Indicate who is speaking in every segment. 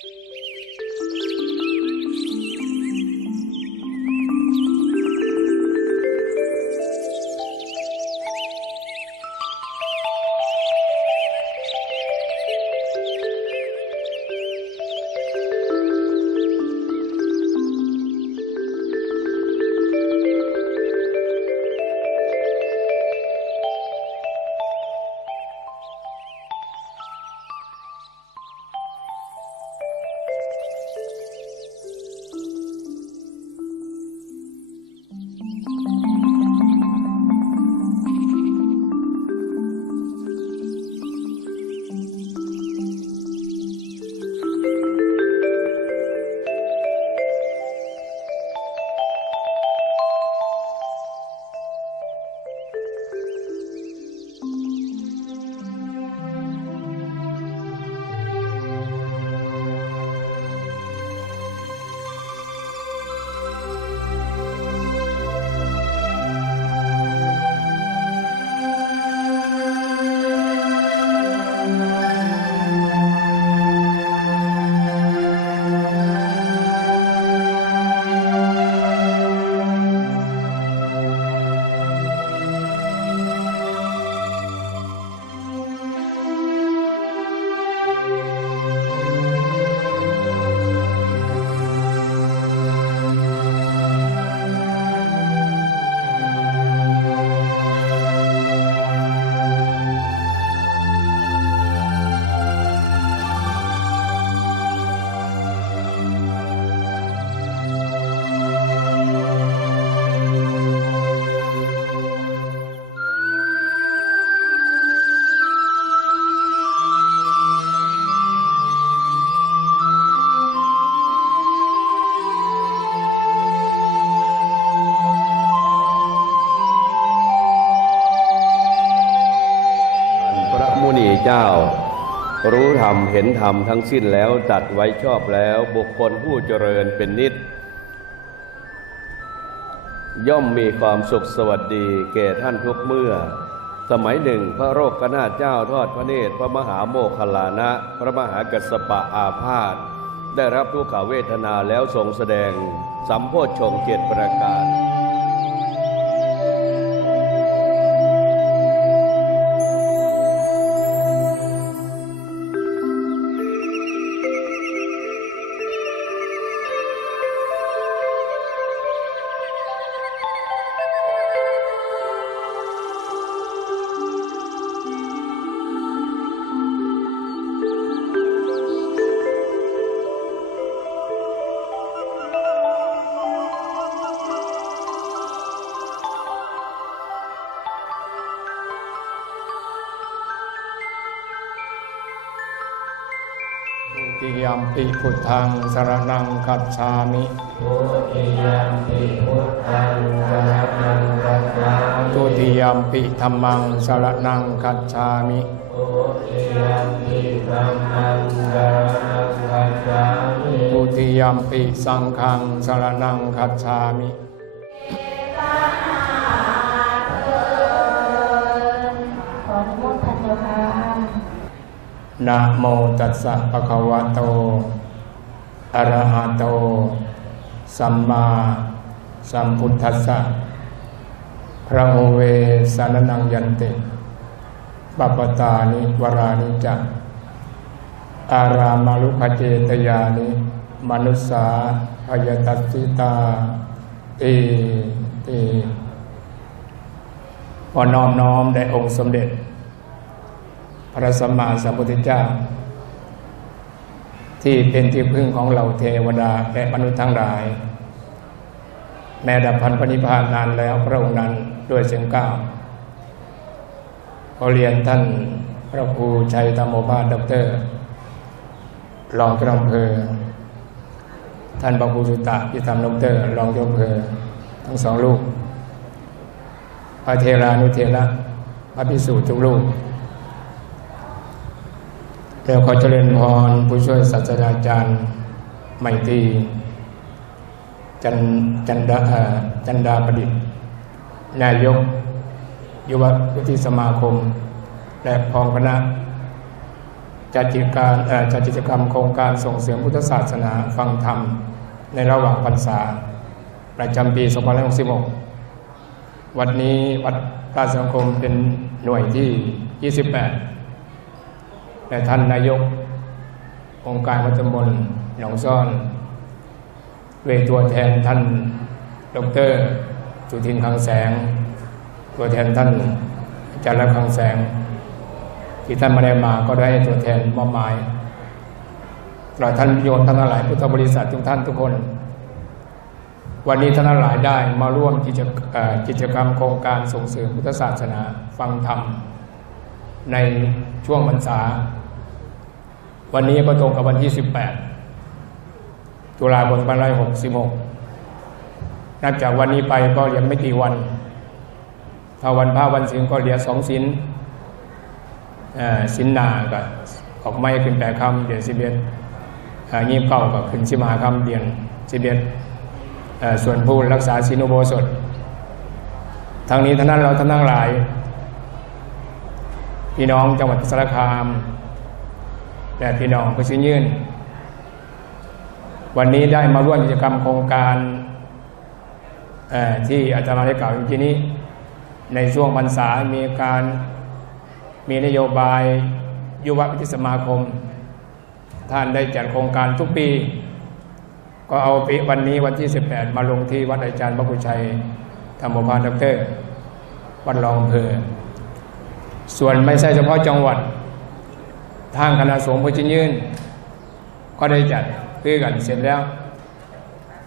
Speaker 1: Thank you. รู้ธรรมเห็นธรรมทั้งสิ้นแล้วจัดไว้ชอบแล้วบุคคลผู้เจริญเป็นนิด ย่อมมีความสุขสวัสดีแก่ท่านทุกเมื่อ สมัยหนึ่งพระโรคกนาเจ้าทอดพระเนตรพระมหาโมคคลานะ พระมหากัสปะอาพาธได้รับทุกขเวทนาแล้วทรงแสดงสัมโพชฌงเจ็ดประการ
Speaker 2: ยมปิพุทธังสรนังคัจฉามิ
Speaker 3: ทุติยัมปิพุทธังสรณังคัจฉามิ
Speaker 2: ทุติยมปิธรรมังสรนังคัจฉามิ
Speaker 3: ทุติยัมปิธัมมังสรณังคัจฉามิ
Speaker 2: ทุติยมปิสังฆังสรนังคัจฉามิ
Speaker 4: นะ
Speaker 2: โมตัสสะปะคะวะโต อะระหะโต สัมมาสัมพุทธัสสะ พระโมเวสานนังยันติปัปปตานิวรานิจักอารามาลุภเจตยานิ มนุสสาพยตัสสิตา เอเอพอน้อมน้อมได้องค์สมเด็จ ระสัมมาสัมพุทธเจ้า ที่เป็นที่พึ่งของเราเทวดาและมนุษย์ทั้งหลาย แม้ดับพันพนิพานนานแล้วพระองค์นั้นด้วยเสียงก้าวขอเรียนท่านพระครูชัยธรรมโอภาสด็อกเตอร์รองเจ้าอำเภอ ท่านพระครูสุตตะพิธรรมด็อกเตอร์รองเจ้าอำเภอ ทั้งสองลูกพระเทรานุเทระพระพิสุทุกลูก แล้วขอเจริญพรผู้ช่วยศาสตราจารย์ไมตรีจันจันดาจันดาประดิษฐ์ นายก ยุววุฒิสมาคม และพองคณะจัดกิจการจัดกิจกรรมโครงการส่งเสริมพุทธศาสนาฟังธรรม ในระหว่างพรรษา ประจำปี 2566 วันนี้วัดราชสังคมเป็นหน่วยที่ 28 และท่านนายก องค์การวัดตำบลหนองซ่อน เวตัวแทนท่านดรสุทินคังแสง ตัวแทนท่านอาจารย์รักคังแสง ที่ท่านม่ได้มาก็ได้ตัวแทนมอบหมายตลอดท่านโยมท่านทั้งหลายพุทธบริษัททุกท่านทุกคน วันนี้ท่านทั้งหลายได้มาร่วมกิจกิจกรรมโครงการส่งเสริมพุทธศาสนาฟังธรรมในช่วงพรรษา วันนี้ก็ตรงกับวันที่ 18 ตุลาคม2566 นับจากวันนี้ไปก็ยังไม่กี่วัน ถ้าวันพระวันศีลก็เหลือสองศีลศีลนาก็ออกไม่ขึ้นแปดคำเดือนสิบเอ็ดยี่สิบเก้าก็ขึ้นสิบห้าคำเดือนสิบเอ็ดส่วนผู้รักษาศีลอุโบสถทางนี้ท่านนั้นเราท่านทั้งหลาย พี่น้องจังหวัดสารคาม และพี่น้องผู้ชื่นยื่น วันนี้ได้มาร่วมกิจกรรมโครงการที่อาจารย์ได้กล่าวเมื่อกี้นี้ ในช่วงพรรษา มีการมีนโยบายยุววิทยสมาคม ท่านได้จัดโครงการทุกปี ก็เอาปีวันนี้วันที่ 18 มาลงที่วัดอาจารย์พระกุชัยธรรมภาดอกเตอร์วัดรองอำเภอส่วนไม่ใช่เฉพาะจังหวัด ทางคณะสงฆ์พุทธยืนก็ได้จัดพื่อกันเสร็จแล้ว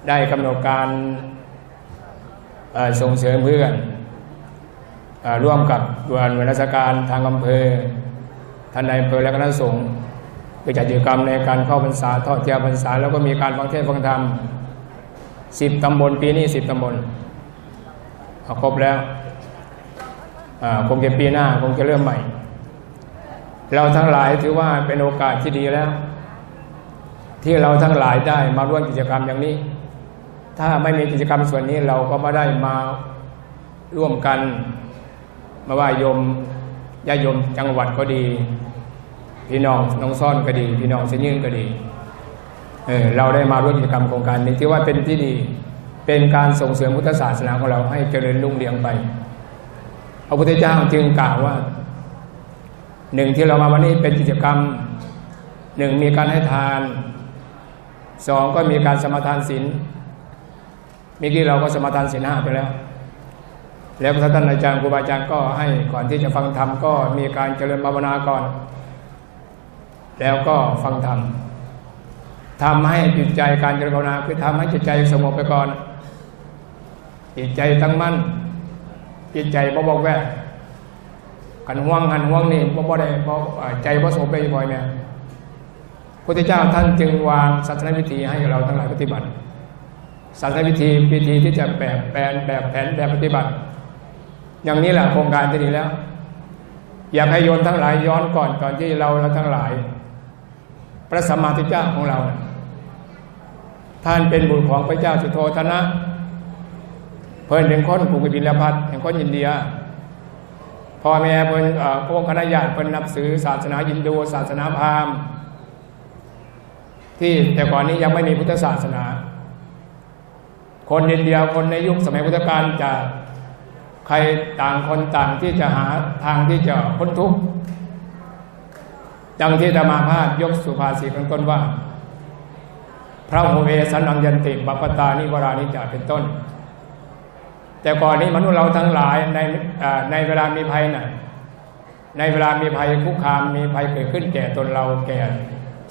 Speaker 2: ได้กำหนดการส่งเสริมเพื่อนร่วมกับด่วนหน่วยราชการทางอำเภอท่านนายอำเภอและคณะสงฆ์เพื่อจัดกิจกรรมในการเข้าพรรษาทอดเทียพรรษาแล้วก็มีการฟังเทศฟังธรรมสิบตำบลปีนี้สิบตำบลครบแล้วคงจะปีหน้าคงจะเริ่มใหม่ เราทั้งหลายถือว่าเป็นโอกาสที่ดีแล้ว ที่เราทั้งหลายได้มาร่วมกิจกรรมอย่างนี้ ถ้าไม่มีกิจกรรมส่วนนี้เราก็ไม่ได้มาร่วมกัน มาว่ายมญาโยมจังหวัดก็ดี พี่น้องน้องซ่อนก็ดี พี่น้องเสยื่นก็ดีเออเราได้มาร่วมกิจกรรมโครงการนี้ที่ว่าเป็นที่ดีเป็นการส่งเสริมพุทธศาสนาของเราให้เจริญรุ่งเรืองไปพระพุทธเจ้าจึงกล่าวว่า หนึ่งที่เรามาวันนี้เป็นกิจกรรมหนึ่งมีการให้ทานสองก็มีการสมาทานศีลเมื่อกี้เราก็สมาทานศีลห้าไปแล้ว แล้วท่านอาจารย์ครูบาอาจารย์ก็ให้ก่อนที่จะฟังธรรมก็มีการเจริญภาวนาก่อน แล้วก็ฟังธรรมทำให้จิตใจการเจริญภาวนาคือทำให้จิตใจสงบไปก่อนจิตใจตั้งมั่นจิตใจบ่บอกแวก กันห่วงหันห่วงนี่บ่บ่ได้บ่อ่าใจบ่สงบไปบ่อยแม่พระเจ้าท่านจึงวางศาสนวิธีให้เราทั้งหลายปฏิบัติศาสนวิธีวิธีที่จะแบบแปลนแบบแผนแบบปฏิบัติ อย่างนี้แหละโครงการที่ดีแล้ว อยากให้โยนทั้งหลายย้อนก่อนก่อนที่เราเราทั้งหลาย พระสัมมาทธเจ้าของเราน่ะท่านเป็นบุตรของพระเจ้าสุโธธนะ เพิ่นเป็นคนกรุงบิลพัทเป็นคนอินเดีย พ่อแม่เพิ่นพวกคณะญาติเพิ่นนับถือศาสนายินดูศาสนาพราหมณ์ที่แต่ก่อนนี้ยังไม่มีพุทธศาสนา คนอินเดียคนในยุคสมัยพุทธกาลจะใครต่างคนต่างที่จะหาทางที่จะพ้นทุกข์ดังที่ธรรมาพาสยกสุภาษิตเป็นต้นว่า พระโมเวสันนังยันติบัปปตานิวรานิจาเป็นต้น แต่ก่อนนี้มนุษย์เราทั้งหลายในในเวลามีภัยน่ะในเวลามีภัยคุกคามมีภัยเกิดขึ้นแก่ตนเราแก่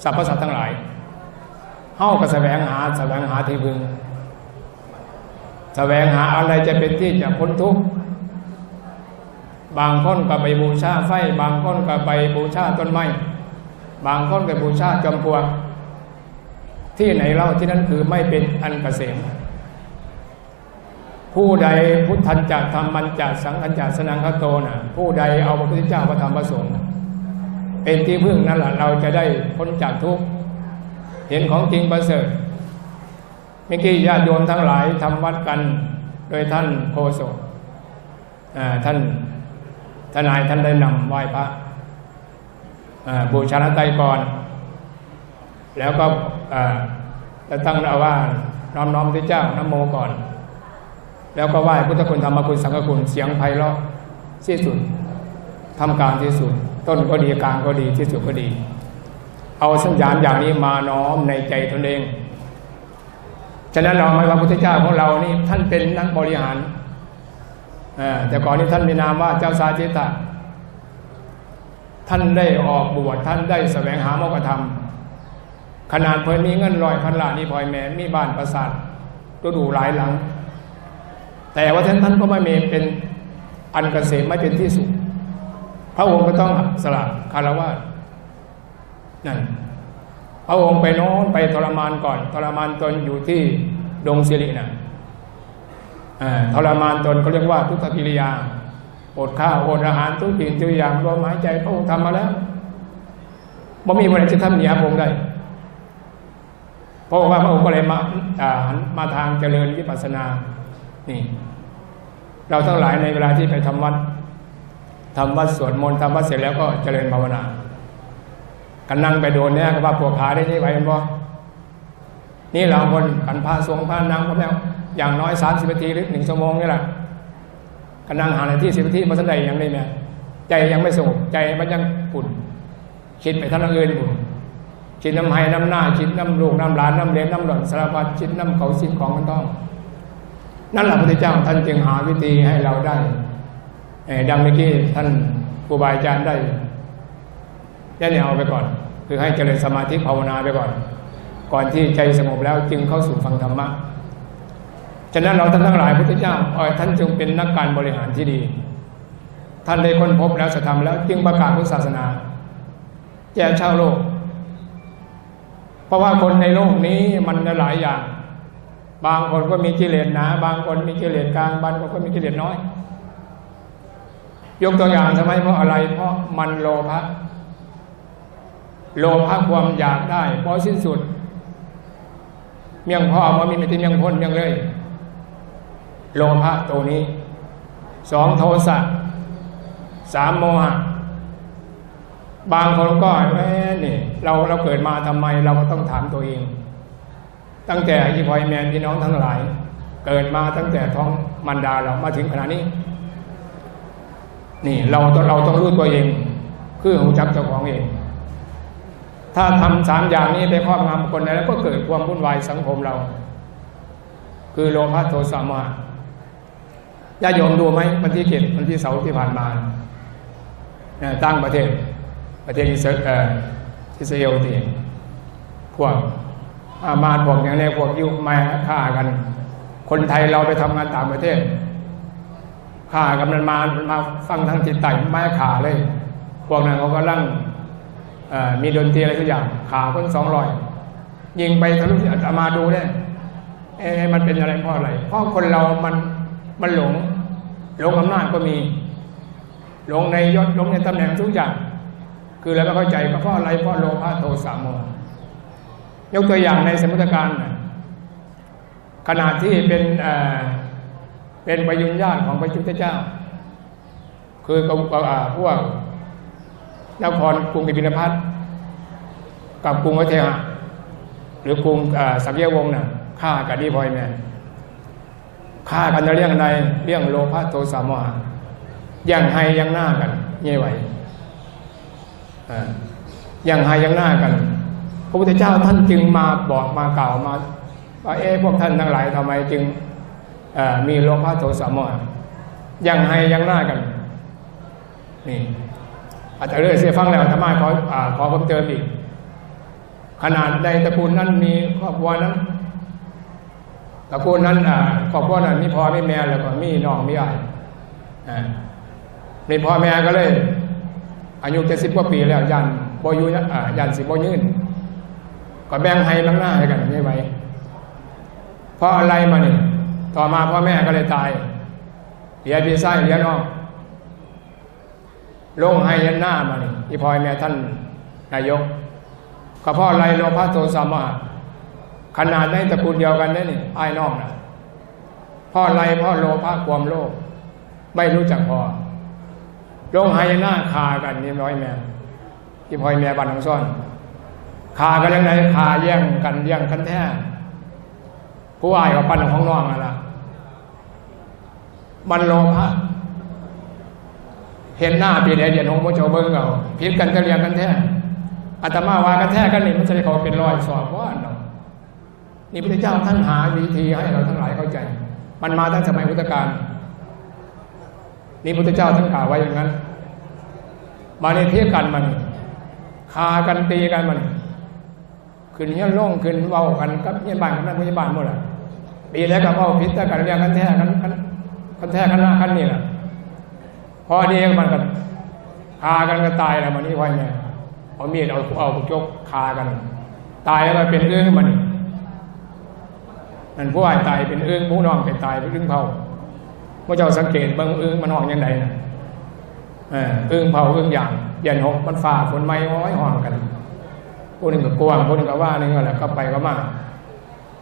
Speaker 2: สรรพสัตว์ทั้งหลายเฮ้าก็แสวงหาแสวงหาที่พึ่งแสวงหาอะไรจะเป็นที่จะพ้นทุกข์บางคนก็ไปบูชาไฟ บางคนก็ไปบูชาต้นไม้บางคนก็บูชาจอมปลวกที่ไหนเล่าที่นั่นคือไม่เป็นอันเกษม ผู้ใดพุทธันจะธรรมันจะสังฆันจะสนังคโตนะผู้ใดเอาพระพุทธเจ้าพระธรรมพระสงฆ์เป็นที่พึ่งนั่นแหละเราจะได้พ้นจากทุกข์เห็นของจริงประเสริฐเมื่อกี้ญาติโยมทั้งหลายทำวัดกันโดยท่านโคโสท่านทนายท่านได้นำไหว้พระบูชาไตรก่อนแล้วก็จะตั้งเอาว่าน้อมน้อมที่เจ้าน้ำโมก่อน แล้วก็ไหว้พุทธคุณธรรมคุณสังฆคุณเสียงไพเราะที่สุดทำการที่สุด ต้นก็ดีกลางก็ดีที่สุดก็ดี เอาสัญญาณอย่างนี้มาน้อมในใจตนเองฉะนั้นเราไม่ว่าพุทธเจ้าของเรานี่ท่านเป็นนักบริหารแต่ก่อนนี้ท่านมีนามว่าเจ้าสาธิตะท่านได้ออกบวชท่านได้แสวงหามกธรรม ขนาดเพลินมีเงินลอยพันล้านนี่พลอยแม่มีบ้านประสาทก็ดูหลายหลัง แต่ว่าท่านท่านก็ไม่มีเป็นอันกเกษมไม่เป็นที่สุด พระองค์ก็ต้องสละคารวะนั่นพระองค์ไปโน้นไปทรมานก่อน ทรมานตนอยู่ที่ดงสิรินะอ่าทรมานตนเขาเรียกว่าทุกขกิริยาอดข้าวอดอาหารทุกสิ่งทุกอย่างลมหายใจพระองค์ทำมาแล้วบ่มีวันไหนจะทำเหนือพระองค์ได้เพราะว่าพระองค์ก็เลยมาามาทางเจริญวิปัสสนา นี่ เราทั้งหลายในเวลาที่ไปทำวัดทำวัดสวดมนต์ทำวัดเสร็จแล้วก็เจริญภาวนากันนั่งไปโดนเนี่ยก็ว่าปวดขาได้นี่ไหวมันบ่นี่เราคนกันพาสวงพานั่งพร้อมแล้ว อย่างน้อยสามสิบนาทีหรือหนึ่งชั่วโมงนี่แหละกันนั่งหาในที่สิบนาทีมาสันใดยังได้ไหมใจยังไม่สงบใจมันยังปุ่นคิดไปทางอื่นปุ่นคิดน้ำไห้น้ำหน้าคิดน้ำลูกน้ำหลานน้ำเลนน้ำหล่อนสารพัดคิดน้ำเขาสิ่งของมันต้อง นั่นแหละพระพุทธเจ้าท่านจึงหาวิธีให้เราได้ดังเมื่อกี้ท่านครูบาอาจารย์ได้ได้แนวไปก่อน คือให้เจริญสมาธิภาวนาไปก่อน ก่อนที่ใจสงบแล้วจึงเข้าสู่ฟังธรรมะฉะนั้นเราท่านทั้งหลายพุทธเจ้าท่านจึงเป็นนักการบริหารที่ดี ท่านได้ค้นพบแล้วสธรรมแล้วจึงประกาศพุทธศาสนาแจกชาวโลก เพราะว่าคนในโลกนี้มันหลายอย่าง บางคนก็มีกิเลสหนา บางคนมีกิเลสกลางบางคนก็มีกิเลสน้อย ยกตัวอย่างทำไมเพราะอะไร เพราะมันโลภะโลภะความอยากได้พอสิ้นสุด เมียงพ่อมันมีไม่ที่เมียงพ้นเมียงเลย โลภะตัวนี้สองโทสะสามโมหะ บางคนก็แม่นี่ เราเราเกิดมาทำไมเราก็ต้องถามตัวเอง ตั้งแต่ยี่พอยแมนพี่น้องทั้งหลาย เกิดมาตั้งแต่ท้องมันดาเรามาถึงขณะนี้ นี่เราต้องเราต้องรู้ตัวเองคือหูจักเจ้าของเอง ถ้าทำสามอย่างนี้ไปครอบงำคนแล้วก็เกิดความวุ่นวายสังคมเรา คือโลภะโทสะมหะญาโยมดูไหมวันที่เจ็ดวันที่เสาร์ที่ผ่านมาตั้งประเทศ ประเทศอิสราเอลอิสราเอลที่พวก มาพวกอย่างนี้พวกยุมาฆ่ากัน คนไทยเราไปทำงานต่างประเทศฆ่ากันมันมามาฟังทางจิตใจไม่ขาเลย พวกนั้นเขาก็ลั่งมีดนตรีอะไรทุกอย่างขาคนสองรอยยิงไปทะลุอามาดูเนี่ยเอ๊ะมันเป็นอะไรเพราะอะไรเพราะคนเรามันมันหลง หลงอำนาจก็มีหลงในยศหลงในตำแหน่งทุกอย่าง คือเราไม่เข้าใจเพราะอะไรเพราะโลภะโทสะโมหะ ยกตัวอย่างในสมมติการน่ะขณะที่เป็นเป็นประยุญญาติของพระพุทธเจ้า คือกบพวกนครกรุงกิปินพัทกับกรุงวัฒเทหะหรือกรุงสักยวงศ์น่ะฆ่ากันดีพอยแมนฆ่ากันเรื่องใดเรื่องโลภะโทสะโมหะยังให้ยังหน้ากันเย่ไหวอ่ายังให้ยังหน้ากัน พระพุทธเจ้าท่านจึงมาบอกมากล่าวมาว่าเอ๊ะพวกท่านทั้งหลายทำไมจึงมีโลภะโทสะโมหะยังให้ยังหน้ากันนี่อาจจะเรื่อยเสียฟังแล้วธรรมะขอขอเพิ่มเติมอีก ขนาดในตระกูลนั้นมีครอบครัวนั้นตระกูลนั้นครอบครัวนั้นมีพ่อมีแม่แล้วก็มีน้องมีอ้ายอ่ามีพ่อแม่ก็เลย อายุเจ็ดสิบกว่าปีแล้วยันบอยูอ่ายันสิบอยืน ก็แบ่งให้บางหน้าให้กันไม่ไหวเพราะอะไรมาเนี่ยต่อมาพ่อแม่ก็เลยตายเหลือพี่ไส้เหลือน้องลงให้ยันหน้ามานี่อีพอยแม่ท่านนายกก็เพราอะไรโลภะโทสะมหะขนาดในตระกูลเดียวกันนั่นนี่ไอ้ายน้องนะพราะอะไรพราะโลภะความโลภไม่รู้จักพอลงให้ยันหน้าคากันนี่ร้อยแม่ที่พอยแม่บ้านหนองซ่อน ขากันยังไงขาแย่งกันแย่งกันแท้ผู้อายกับปันของน้องนั่นะมันโลภะเห็นหน้าปีเดียเดียนของพระเจ้าเบิ้งเอาพิษกันก็เรียงกันแท้อาตมาว่ากันแท้กันนี่มันจะได้เขาเป็นรอยสอบว่าเนาะนี่พระเจ้าท่านหาวิธีให้เราทั้งหลายเข้าใจ มันมาตั้งสมัยพุทธกาลนี่พุทธเจ้าท่านกล่าวไว้อย่างนั้น มาในเทียกันมันคากันตีกันมัน ขึ้นเฮี้ยนล่งขึ้นเว้ากันกับเฮี้ยนบ้านกับนั่นพยาบาลหมดแหละปีแล้วก็เว้าพิษแต่กันเรียงกันแท้กันกันกันแท้กันหน้ากันนี่แหละพอดีมันก็คากันก็ตายแล้วมันนี่ไว้ไงเอามีดเอาเอาจกคากัน ตายแล้วก็เป็นเรื่องมันนั่นผู้อายตายเป็นเอื้องผู้น้องเป็นตายเป็นเอื้องเผาพระเจ้าสังเกตบางเอื้องมันห้องยังไงนะเออเอื้องเผาเอื้องอย่างเย็นหกมันฝ่าฝนไม้ห้อยห้องกัน ผู้หนึ่งก็กวางผู้หนึ่งก็ว่าหนึ่งก็แหละก็ไปก็มา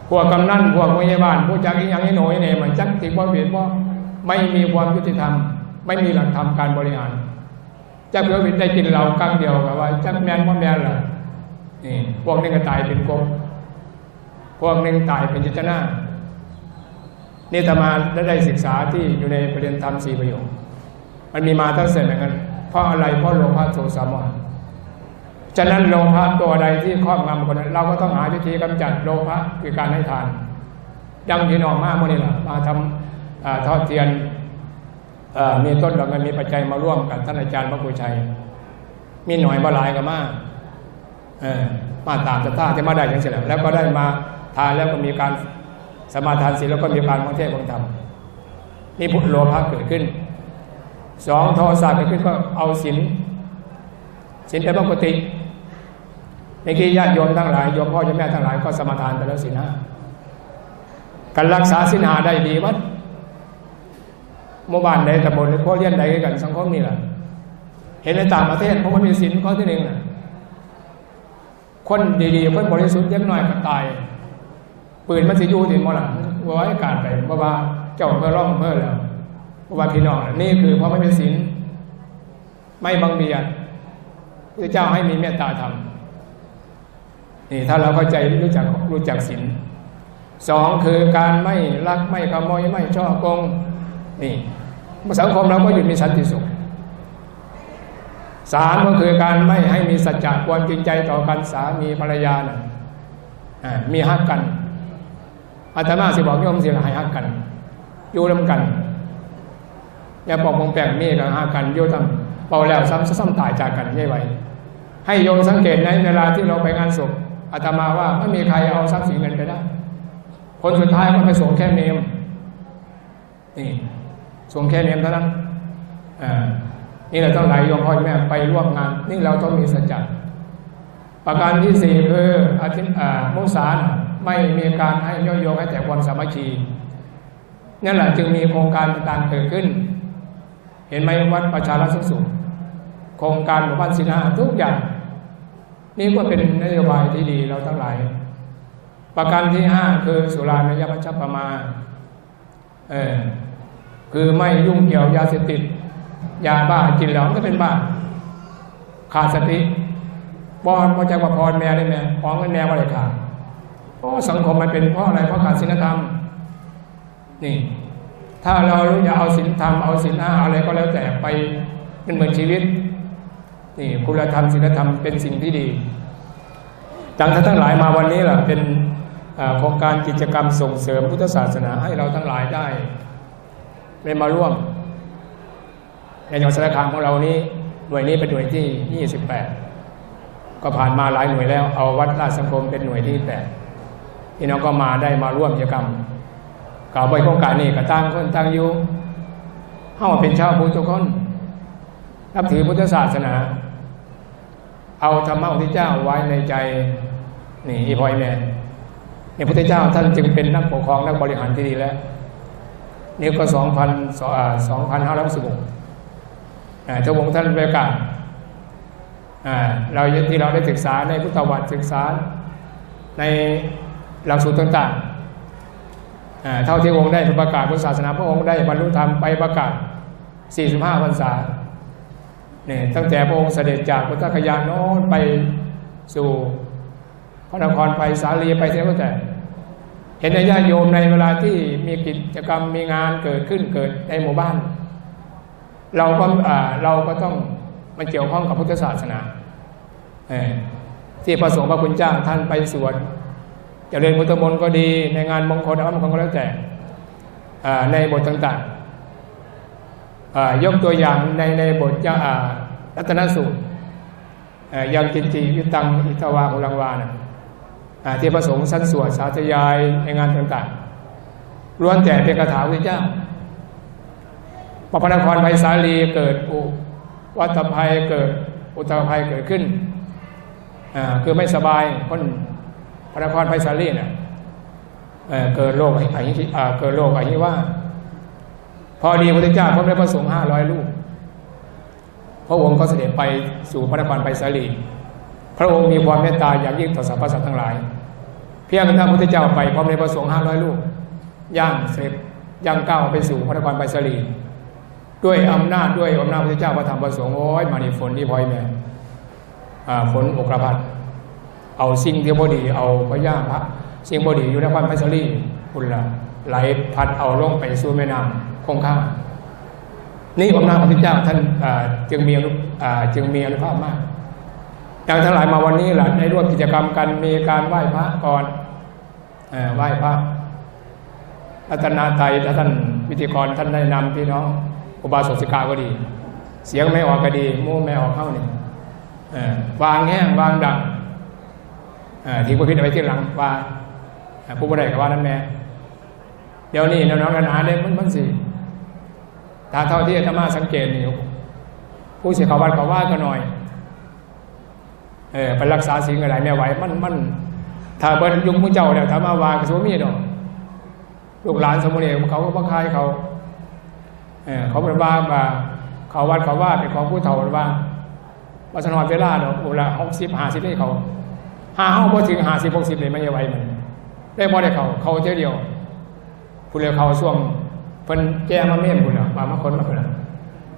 Speaker 2: พวกกำนันพวกพยาบาลผู้จักอีหยังอีหนยเนี่ยมันจักติว่าเปลี่ยนว่าไม่มีความยุติธรรม ไม่มีหลักธรรมการบริหารจักเพื่อวินได้กินเรากลางเดียวกับว่าจักแมนว่าแมนล่ะนี่พวกนึงก็ตายเป็นกบพวกนึงตายเป็นจิตนานี่ตมาได้ศึกษาที่อยู่ในประเด็นธรรมสี่ประโยคมันมีมาตั้งแต่ไหนกันเพราะอะไรเพราะโลภะโทสะโมหะ ฉะนั้นโลภะตัวใดที่ครอบงำคนนั้นเราก็ต้องหาวิธีกำจัดโลภะคือการให้ทานดังที่นออกมาเมื่อนี้ล่ะมาทำอ่าทอดเทียนมีต้นดอกเงินมีปัจจัยมาร่วมกับท่านอาจารย์พระกุชัย มีหน่อยมาหลายก็มากมาตามสถาที่มาได้ยังเสร็จแล้วแล้วก็ได้มาทานแล้วก็มีการสมาทานศีลแล้วก็มีการฟังเทศน์ฟังธรรมนี่พุทธโลภะเกิดขึ้นสองโทสะเกิดขึ้นก็เอาศีลศีลเป็นปกติ ในที่ญาติโยมทั้งหลายโยมพ่อโยมแม่ทั้งหลายก็สมาทานไปแล้วศีลห้าการรักษาศีลห้าได้ดีวัดหมู่บ้านใดตำบลหรือพ่อเลี้ยนใดกันสังคมนี่แหละเห็นในต่างประเทศเพราะมันมีศีลข้อที่หนึ่งนะคนดีๆคนบริสุทธิ์เล็กน้อยก็ตายปืนมันสิยู่ที่มอหลังว่าไว้การไปเพราะว่าเจ้าเมื่อร่องเมื่อแล้วเพราะว่าพี่น้องนี่คือเพราะไม่เป็นศีลไม่บังเบียดพระเจ้าให้มีเมตตาธรรม นี่ถ้าเราเข้าใจรู้จักรู้จักศีลสองคือการไม่ลักไม่ขโมยไม่ช่อโกงนี่สังคมเราก็อยู่มีสันติสุขสามก็คือการไม่ให้มีสัจจะความจริงใจต่อกันสามีภรรยานะ่ะมีฮักกันอาตมาสิบอกโยมสิให้ฮักกัน อยู่ร่วมกัน อย่าบอกมงแปลงมีกันฮักกันโยทำเป่าแล้วซ้ำซ้ำตายจากกันไม่ไหวให้โยมสังเกตในเวลาที่เราไปงานศพ อาตมาว่าไม่มีใครเอาทรัพย์สินเงินไปได้ คนสุดท้ายก็ไปส่งแค่เนมนี่ส่งแค่เนมเท่านั้นอ่านี่เราต้องไหลโยมพ่อแม่ไปร่วมงาน นี่เราต้องมีสัจจะประการที่สี่คืออาทิอ่ามุสานไม่มีการให้ย่อยโยงให้แต่ความสามัคคีนั่นแหละจึงมีโครงการต่างๆเกิดขึ้น เห็นไหมวัดประชารัฐสุขสุขโครงการหมู่บ้านศิลาทุกอย่าง นี่ก็เป็นนโยบายที่ดีเราทั้งหลาย ประการที่ห้าคือสุราเมยมัชฌปมาเออคือไม่ยุ่งเกี่ยวยาเสพติด ยาบ้ากินแล้วก็เป็นบ้าขาดสติบอลพอใจว่าพรแม่ได้แม่ของเงินแม่ว่าอะไรขาดเพราะสังคมมันเป็นเพราะอะไรเพราะขาดศีลธรรม นี่ ถ้าเรารู้จะเอาศีลธรรมเอาศีลห้าอะไรก็แล้วแต่ไปเป็นเหมือนชีวิต นี่คุณธรรมศีลธรรมเป็นสิ่งที่ดีจังท่านทั้งหลายมาวันนี้ล่ะเป็นโครงการกิจกรรมส่งเสริมพุทธศาสนาให้เราทั้งหลายได้ได้มาร่วม ในจังหวัดสระคามของเรานี้หน่วยนี้เป็นหน่วยที่ 28 ก็ผ่านมาหลายหน่วยแล้ว เอาวัดราชสังคมเป็นหน่วยที่8พี่น้องก็มาได้มาร่วมกิจกรรมกล่าวไปโครงการนี้ก็ตั้งคนตั้งอยู่เฮาเป็นชาวพุทธทุกคนนับถือพุทธศาสนา เอาธรรมะของพระเจ้าไว้ในใจนี่อีพอยแม่นี่พระเจ้าท่านจึงเป็นนักปกครองนักบริหารที่ดีแล้วนี่ก็สองพันสองพันห้าร้อยสิบหกทวงท่านประกาศเราที่เราได้ศึกษาในพุทธวัตรศึกษาในหลักสูตรต่างๆ เท่าที่องค์ได้ประกาศพุทธศาสนาพระองค์ได้บรรลุธรรมไปประกาศ 45พรรษา เนี่ยตั้งแต่พระองค์เสด็จจากพุทธคยานโน้นไปสู่พระนครไปสาลีไปเสียก็แต่ เห็นญาติโยมในเวลาที่มีกิจกรรมมีงานเกิดขึ้นเกิดในหมู่บ้าน เราก็เราก็ต้องมันเกี่ยวข้องกับพุทธศาสนาที่พระสงฆ์พระคุณเจ้าท่านไปสวดเจริญพุทธมนต์ก็ดีในงานมงคลอะไรมงคลก็แล้วแต่ในบทต่างๆ ยกตัวอย่างในในบทยาอารัตนสูตรเอ่อยังกินจีวิตังอิทวาหุลังวานะอ่าที่พระสงฆ์สั้นสวดสาธยายในงานต่างๆล้วนแต่เป็นคาถาพระเจ้าพระพนครไพศาลีเกิดอุวัตภัยเกิดอุตภัยเกิดขึ้นคือไม่สบายคนพระนครไพศาลีเนี่ยเกิดโรคอหิอ่าเกิดโรคอหิว่า พอดีพระพุทธเจ้าพระได้ประสงค์ห้าร้อยลูกพระองค์ก็เสด็จไปสู่พระนครไพศาลี พระองค์มีความเมตตาอย่างยิ่งต่อสรรพสัตว์ทั้งหลาย เพียงแต่พระพุทธเจ้าไปพร้อมในประสงค์ห้าร้อยลูกย่างเสร็จย่างก้าวไปสู่พระนครไพศาลี ด้วยอำนาจด้วยอำนาจพระเจ้าพระธรรมประสงค์โอ้ยมานี่ฝนนี่พลอยแม่ฝนอกระพัดเอาสิ่งที่บดีเอาพระย่าพระสิ่งบดีอยู่ในความไพศาลีคุณละไหลพัดเอาลงไปสู่แม่น้ำ คงคานี่อำนาจพระเจ้าท่านจึงมีอนุจึงมีอนุภาพมากดังทั้งหลายมาวันนี้หลังในร่วมกิจกรรมกันมีการไหว้พระก่อนอไหว้พระรัตนาไตรท่านพิธีกรท่านได้นำพี่น้องอุบาสกสิกาก็ดี เสียงไม่ออกก็ดีมู่ไม่ออกเข้านี่วางแห้งวางดังเอ่อที่พระพิษเอาไปที่หลังว่าเอ่อผู้บริกับว่านั่นแม่เดี๋ยวนี้น้องๆกันาเนี่ยมันมันสิ ถ้าเท่าที่อาตมาสังเกตนี่ผู้เสียขาวัดเขาว่าก็หน่อยเออไปรักษาสิ่งอะไรไม่ไหวมันมันถ้าเบิ้ลยุคมุ้เจ้าเนี่ยถามาวากระสวมีดอกลูกหลานสมุนเองเขาก็บังคายเขาเออเขาเป็นว่าว่าเขาวัดเขาว่าเป็นของผู้เฒ่าเป็นว่าวัฒนธรรมเวลาเนาะโอ้ละหกสิบห้าสิบนี่เขาห้าห้าพอถึงห้าสิบหกสิบเลยไม่ไหวมันได้บ่ได้เขาเขาเท่าเดียวผู้เรียเขาช่วงเพิ่นแจ้มาเมี่ยนผู้ละมามาคนมาคนละ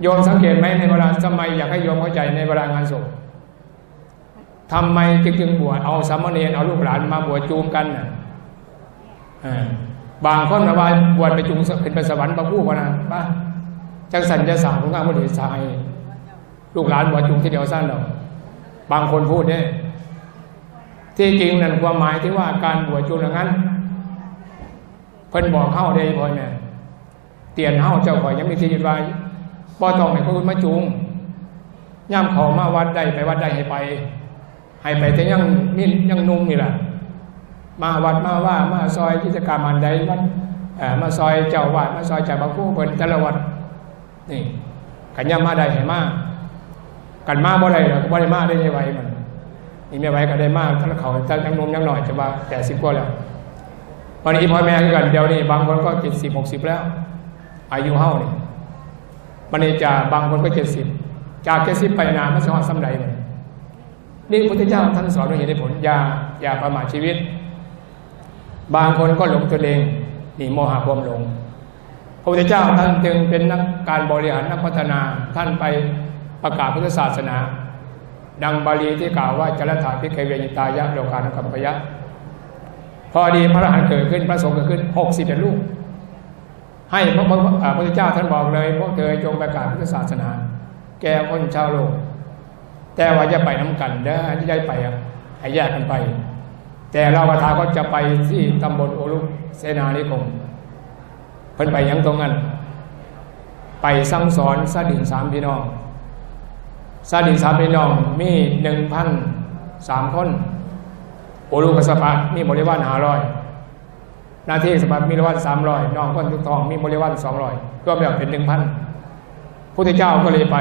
Speaker 2: โยมสังเกตไหมในเวลาทำไมอยากให้โยมเข้าใจในเวลางานศพทำไมจึงจึงบวชเอาสามเณรเอาลูกหลานมาบวชจูงกันน่ะบางคนมาว่าบวชไปจูงขึ้นไปสวรรค์บางผู้พนะบ้าจังสันจะสั่งของงานบริษัทลูกหลานบวชจุงที่เดียวสั้นหรอกบางคนพูดเนี่ยที่จริงนั่นความหมายที่ว่าการบวชจุงอย่างนั้น เพิ่นบอกเข้าได้บ่อยแม่ เตียนเข้าเจ้าข่อยยังมีที่ยึดไว้บ่ต้องให้คนมาจูงย่ำเขามาวัดได้ไปวัดได้ให้ไป ให้ไปแต่ยังนี่ยังนุ่มนี่แหละมาวัดมาว่ามาซอยกิจกรรมอันใดวัดมาซอยเจ้าวาดมาซอยจากบางผู้เพิ่นแต่ละวัดนี่กันย่ามาได้เห็นมากันมาบ่ได้หรอกบ่ได้มาได้ยังไงมันนี่ไม่ไหวก็ได้มากถ้าเขาจะยังนุ่มยังหน่อยจะว่าแต่สิบกว่าแล้ววันนี้พ่อแม่กันเดี๋ยวนี้บางคนก็เจ็ดสิบหกสิบแล้ว อายุเฮาเนี่ยมันจะบางคนก็เจ็ดสิบจากเจ็ดสิบไปนานมันสอนสำไรเลยนี่พระพุทธเจ้าท่านสอนด้วยเหตุผลอย่าอย่าประมาทชีวิต บางคนก็หลงตัวเองหนีโมหะความหลงพระพุทธเจ้าท่านจึงเป็นนักการบริหารนักพัฒนาท่านไปประกาศพุทธศาสนา ดังบาลีที่กล่าวว่าจรถาพิเคเวยิตายะโลกานกัมปยะ พอดีพระอรหันต์เกิดขึ้นพระสงฆ์เกิดขึ้นหกสิบเอ็ดลูก ให้พระพุทธเจ้าท่านบอกเลยพวกเธอจงประกาศพุทธศาสนา แก่คนชาวโลก แต่ว่าจะไปน้ำกันเด้อที่ได้ไปอะให้แยกกันไป แต่เราประธาก็จะไปที่ตำบลโอรุเสนานิคมเพิ่นไปยังตรงนั้น ไปสั่งสอนซาดินสามพี่น้องซาดินสามพี่น้องมีหนึ่งพันสามคนโอรุกสปะมีบริวารหาร้อย หน้าที่สปะมีรวารสามร้อยน้องคนทุกทองมีบริวารสองร้อยก็แบบเป็นหนึ่งพันพุทธเจ้าก็เลยไป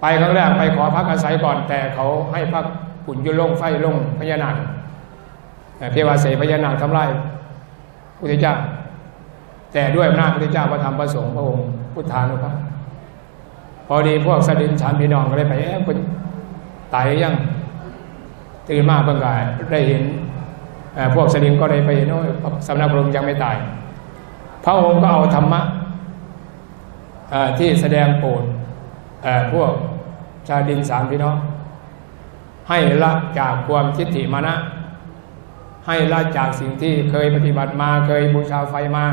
Speaker 2: ไปครั้งแรกไปขอพักอาศัยก่อน แต่เขาให้พักขุนยุลงไฟลงพญานาคเทวาเสพญานาคทำลายพุทธเจ้า แต่ด้วยอำนาจพุทธเจ้าพระธรรมพระสงฆ์พระองค์พุทธานุภาพพอดีพวกสดินฉันพี่น้องก็เลยไปเอ๊ะคนตายยังตื่นมาเพิ่งกายได้เห็น พวกสดินก็เลยไปเห็นว่าสำนักพระองค์ยังไม่ตาย พระองค์ก็เอาธรรมะที่แสดงโปรดพวกชาวดินสามพี่น้อง ให้ละจากความทิฏฐิมานะ ให้ละจากสิ่งที่เคยปฏิบัติมาเคยบูชาไฟมา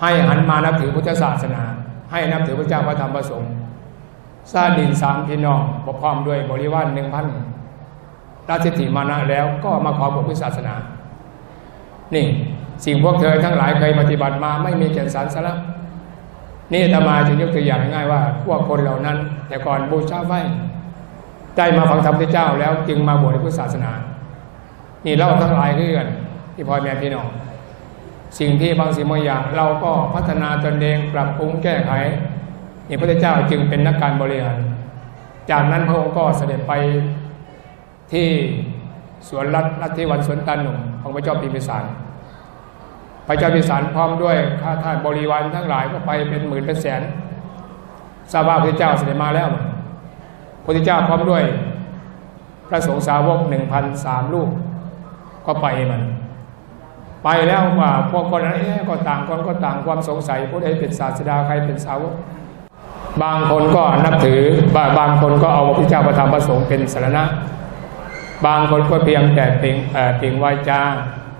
Speaker 2: ให้หันมานับถือพุทธศาสนา ให้นับถือพระเจ้าพระธรรมพระสงฆ์ซาดินสามพี่น้องประพร้อมด้วยบริวารหนึ่งพัน ราชทิฏฐิมานะแล้วก็มาขอบวชพุทธศาสนา นี่สิ่งพวกเธอทั้งหลายเคยปฏิบัติมาไม่มีแก่นสารสาระนี่อาตมาจะยกตัวอย่างง่ายว่า พวกคนเหล่านั้น แต่ก่อนบูชาไฟได้มาฟังธรรมที่เจ้าแล้วจึงมาบวชในพุทธศาสนา นี่เราทั้งหลายคือกันที่พ่อแม่พี่น้อง สิ่งที่บางสิ่งบางอย่างเราก็พัฒนาตนเองปรับปรุงแก้ไขนี่พระเจ้าจึงเป็นนักการบริหาร จากนั้นพระองค์ก็เสด็จไป ที่สวนรัฐรัฐที่วันสวนตาหนุ่มของพระเจ้าพิมพิสาร พระเจ้าพิมพิสารพร้อมด้วยข้าทาสบริวารทั้งหลายก็ไปเป็นหมื่นเป็นแสนทราบว่าพระเจ้าเสด็จมาแล้วพระเจ้าพร้อมด้วย พระสงฆ์สาวกหนึ่งพันสามลูกก็ไปมัน ไปแล้วว่าพวกคนนั้นเอ๊ะก็ต่างคนก็ต่างความสงสัยผู้ใดเป็นศาสดาใครเป็นสาวก บางคนก็นับถือบางคนก็เอาพระพุทธเจ้าประธรรมประสงค์เป็นสารณะ บางคนก็เพียงแต่เปล่งเอ่อเปล่งวาจา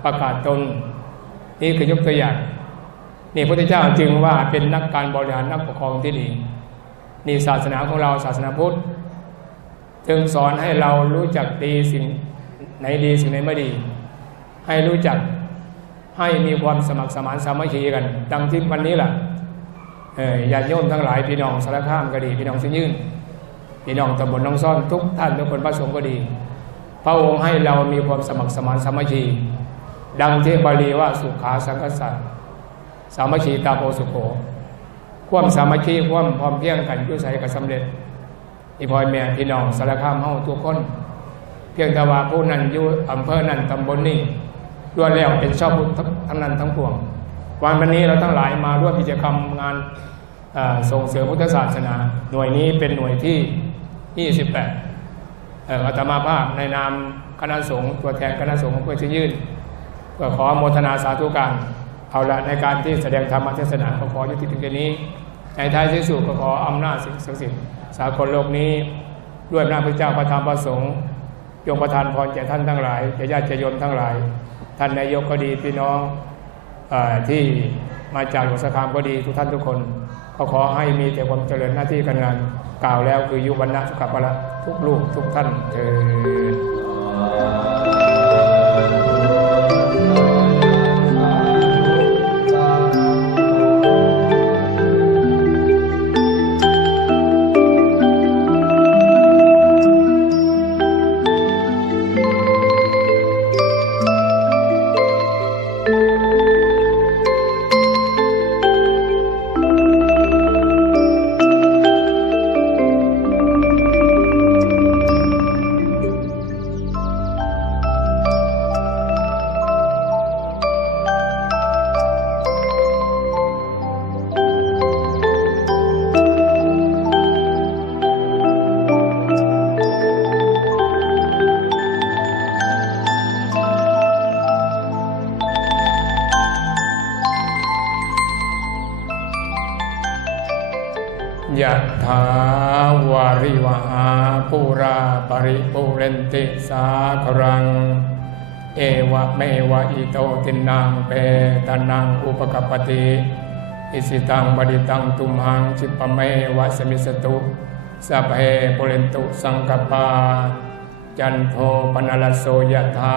Speaker 2: ประกาศตน นี่คือยกตัวอย่างนี่พระพุทธเจ้าจึงว่าเป็นนักการบริหารนักปกครองที่ดีนี่ศาสนาของเราศาสนาพุทธจึงสอนให้เรารู้จักดีสิ่งไหนดีสิ่งไหนไม่ดี ให้รู้จักให้มีความสมัครสมานสามัคคีกัน ดังที่วันนี้แหละออญาติโยมทั้งหลายพี่น้องสารคามก็ดี พี่น้องชิ้นยืนพี่น้องตำบลน้องซ่อนทุกท่านทุกคนพระสงฆ์ก็ดี พระองค์ให้เรามีความสมัครสมานสามัคคีดังที่บาลีว่าสุขาสังคสัตสามัคคีตาโปสุโขความสามัคคีความพร้อมเพียงกันยุ่ใส่กับสำเร็จ อีพอยแม่พี่น้องสารคามเฮาทุกคน เพียงแต่ว่าผู้นั้นอยู่อำเภอนั้นตำบลนี้ล้วนแล้วเป็นชอบพุทธทั้งนั้นทั้งปวง วันวันนี้เราทั้งหลายมาร่วมกิจกรรมงานส่งเสริมพุทธศาสนา หน่วยนี้เป็นหน่วยที่ 28 อาตมาภาพในนามคณะสงฆ์ตัวแทนคณะสงฆ์ของเพื่อที่ยื่นก็ขออนุโมทนาสาธุการเอาละในการที่แสดงธรรมเทศนาก็ขอยุติเพียงแค่นี้ ในท้ายที่สุดก็ขออำนาจสิ่งศักดิ์สิทธิ์สากลโลกนี้ด้วยอำนาจพระเจ้าประธานประสงค์จงประทานพรแก่ท่านทั้งหลายแก่ญาติโยมทั้งหลาย ท่านนายกก็ดีพี่น้องอที่มาจากหลวงสะคามก็ดีทุกท่านทุกคน ก็ขอให้มีแต่ความเจริญหน้าที่การงาน กล่าวแล้วคือยุวันนะสุขภาระทุกลูกทุกท่านเถิด ติสาครัง เอวะเมวะอิโตตินังเปตานังอุปกปปติอิสิตังบดิตังตุมหังจิปะเมวะสมิสตุสัพเพปุเรนตุสังกปา จันโทปนลโสยะธา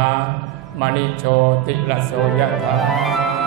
Speaker 2: มณิโชติลโสยะธา